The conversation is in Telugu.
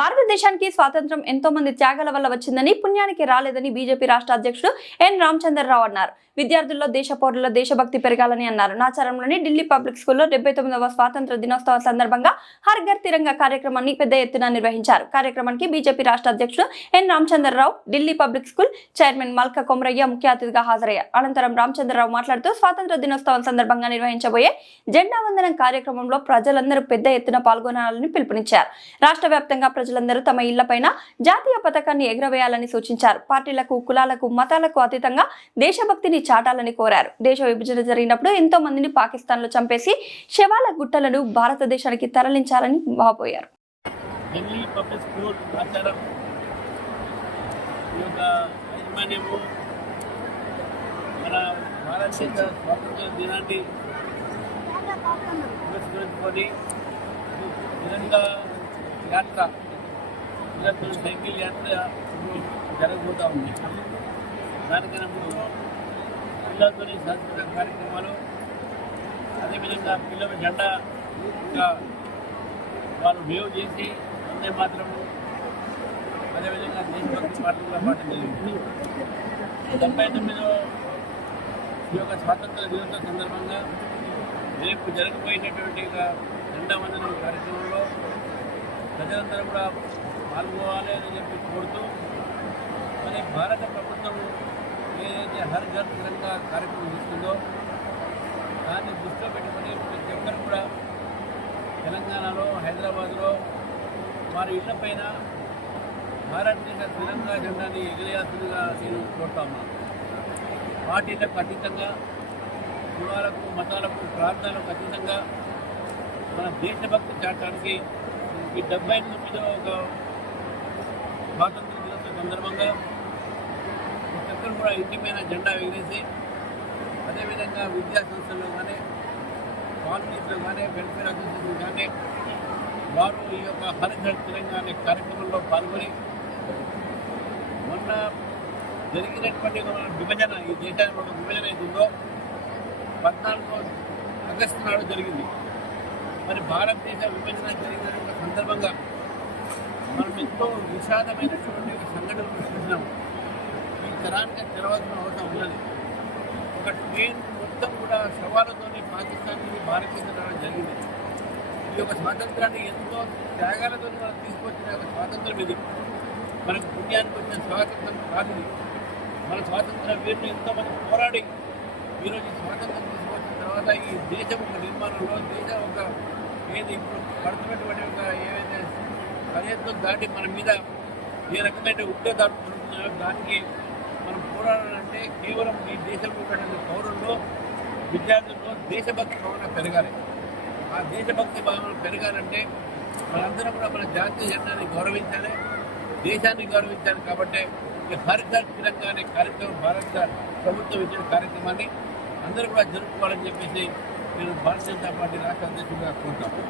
భారతదేశానికి స్వాతంత్రం ఎంతో మంది త్యాగాల వల్ల వచ్చిందని పుణ్యానికి రాలేదని బీజేపీ రాష్ట్ర అధ్యక్షుడు ఎన్ రామచంద్రరావు అన్నారు. విద్యార్థుల్లో దేశ పౌరుల్లో దేశభక్తి పెరగాలని అన్నారు. నాచారంలోని ఢిల్లీ పబ్లిక్ స్కూల్లో డెబ్బై తొమ్మిదవ స్వాతంత్ర దినోత్సవం సందర్భంగా హర్ ఘర్ తిరంగా కార్యక్రమాన్ని పెద్ద ఎత్తున నిర్వహించారు. కార్యక్రమానికి బీజేపీ రాష్ట్ర అధ్యక్షుడు N Ramachandra Rao Delhi public school chairman Malka Komaraiah ముఖ్య అతిథిగా హాజరయ్యారు. అనంతరం రామచంద్రరావు మాట్లాడుతూ స్వాతంత్ర దినోత్సవం సందర్భంగా నిర్వహించబోయే జెండా వందనం కార్యక్రమంలో ప్రజలందరూ పెద్ద ఎత్తున పాల్గొనాలని పిలుపునిచ్చారు. రాష్ట్ర వ్యాప్తంగా ప్రజలందరూ తమ ఇళ్ళపైన జాతీయ పతాకాన్ని ఎగురవేయాలని సూచించారు. పార్టీలకు కులాలకు మతాలకు అతీతంగా దేశభక్తిని చాటాలని కోరారు. దేశ విభజన జరిగినప్పుడు ఎంతో మందిని పాకిస్తాన్లో చంపేసి శవాల గుట్టలను భారతదేశానికి తరలించాలని వాపోయారు. మన భారతదేశ స్వాతంత్ర దినాన్ని పురస్కరించుకొని విధంగా యాత్ర పిల్లలతో సైకిల్ యాత్ర జరగబోతూ ఉంది. దానికన్నా ముందు పిల్లలతో సాంస్కృతిక కార్యక్రమాలు అదేవిధంగా పిల్లల జెండా ఇంకా వాళ్ళు వేవ్ చేసి అంతే మాత్రం అదేవిధంగా దేశభక్తి పాటలు కూడా పాడడం జరిగింది. తొంభై తొమ్మిదో ఈ యొక్క స్వాతంత్ర దినోత్సవ సందర్భంగా రేపు జరగబోయేటటువంటి జెండా వందనం కార్యక్రమంలో ప్రజలందరూ కూడా పాల్గొవాలి అని చెప్పి కోరుతూ మరి భారత ప్రభుత్వం ఏదైతే హర్ ఘర్ తిరంగా కార్యక్రమం ఇస్తుందో దాన్ని దృష్టిలో పెట్టుకుని ప్రతి ఒక్కరు కూడా తెలంగాణలో హైదరాబాద్లో వారి ఇళ్ళపైన భారతదేశ తిరంగా జెండాని ఎగిరేయాల్సిందిగా నేను కోరుతా పార్టీలకు అతీతంగా కులాలకు మతాలకు ప్రాంతాలకు అతీతంగా మన దేశభక్తి చాటానికి ఈ డెబ్బై తొమ్మిదో ఒక స్వాతంత్ర దినోత్సవ సందర్భంగా ప్రతి కూడా ఇంటి పైన జెండా ఎగిరేసి అదేవిధంగా విద్యా సంస్థల్లో కానీ కాలనీస్లో కానీ వెల్ఫేర్ అసోసియేషన్ కానీ వారు ఈ యొక్క హరిఘర్ తెలంగాణ కార్యక్రమంలో పాల్గొని మొన్న జరిగినటువంటి విభజన ఈ దేశానికి ఒక విభజన ఏది పద్నాలుగో ఆగస్టు నాడు జరిగింది. మరి భారతదేశ విభజన జరిగిన సందర్భంగా మనం ఎంతో విషాదమైనటువంటి ఒక సంఘటనలు చూసినాం. ఈ తరానికి తెరవాల్సిన అవసరం ఉన్నది ఒక ట్రైన్ మొత్తం కూడా సవాళ్ళతోనే పాకిస్తాన్ నుంచి భారతదేశం రావడం జరిగింది. ఈ యొక్క స్వాతంత్రాన్ని ఎంతో త్యాగాలతో మనం తీసుకొచ్చిన ఒక స్వాతంత్రం ఇది. మనకు పుణ్యానికి వచ్చిన స్వాతంత్రం కాదు మన స్వాతంత్ర వీరులు ఎంతో మంది పోరాడి ఈరోజు ఈ స్వాతంత్రం తీసుకొచ్చిన తర్వాత ఈ దేశం ఒక నిర్మాణంలో దేశం ఒక ఏది ఇప్పుడు పడుతున్నటువంటి ఒక ఏవైతే సరిహద్దులు దాటి మన మీద ఏ రకమైన ఉద్యోగాలు పడుతున్నాయో దానికి మనం పోరాడాలంటే కేవలం ఈ దేశంలో ఉన్నటువంటి పౌరుల్లో విద్యార్థుల్లో దేశభక్తి భావన పెరగాలి. ఆ దేశభక్తి భావన పెరగాలంటే మనందరం కూడా మన జాతీయ జెండాన్ని గౌరవించాలి దేశాన్ని గౌరవించాలి కాబట్టి ఈ ఘర్ తిరంగా అనే కార్యక్రమం భారత ప్రభుత్వం ఇచ్చిన కార్యక్రమాన్ని అందరూ కూడా జరుపుకోవాలని చెప్పేసి నేను భారతీయ జనతా పార్టీ రాష్ట్ర అధ్యక్షుడిగా కోరుతాను